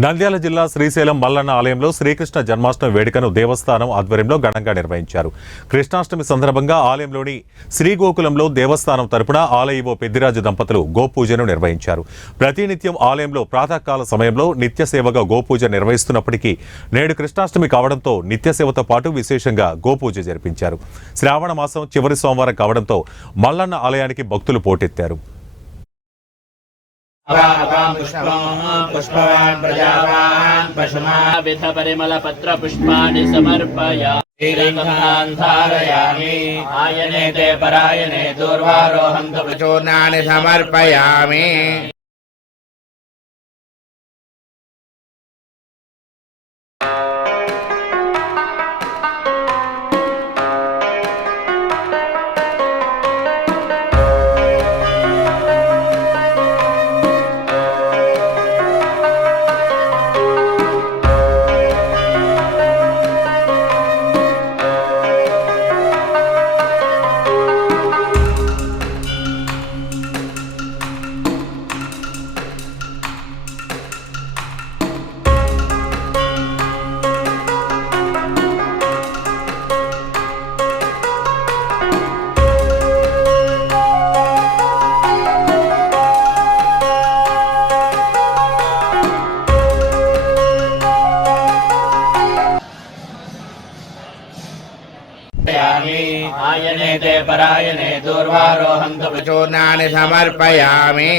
నంద్యాల జిల్లా శ్రీశైలం మల్లన్న ఆలయంలో శ్రీకృష్ణ జన్మాష్టమి వేడుకను దేవస్థానం ఆధ్వర్యంలో ఘనంగా నిర్వహించారు. కృష్ణాష్టమి సందర్భంగా ఆలయంలోని శ్రీగోకులంలో దేవస్థానం తరపున ఆలయో పెద్దిరాజు దంపతులు గోపూజను నిర్వహించారు. ప్రతినిత్యం ఆలయంలో ప్రాతకాల సమయంలో నిత్య సేవగా గోపూజ నిర్వహిస్తున్నప్పటికీ నేడు కృష్ణాష్టమి కావడంతో నిత్య సేవతో పాటు విశేషంగా గోపూజ జరిపించారు. శ్రావణ మాసం చివరి సోమవారం కావడంతో మల్లన్న ఆలయానికి భక్తులు పోటెత్తారు. पुष्पवान् प्रजावान् पशुमाविध परिमल पत्र पुष्पाणि समर्पयामि धारयामि आयने ते परायणे दूर्वारोहन्तु चूर्णानि समर्पयामि। आयने ते परायणे दूर्वारोहन्तु चूर्णानि समर्पयामि।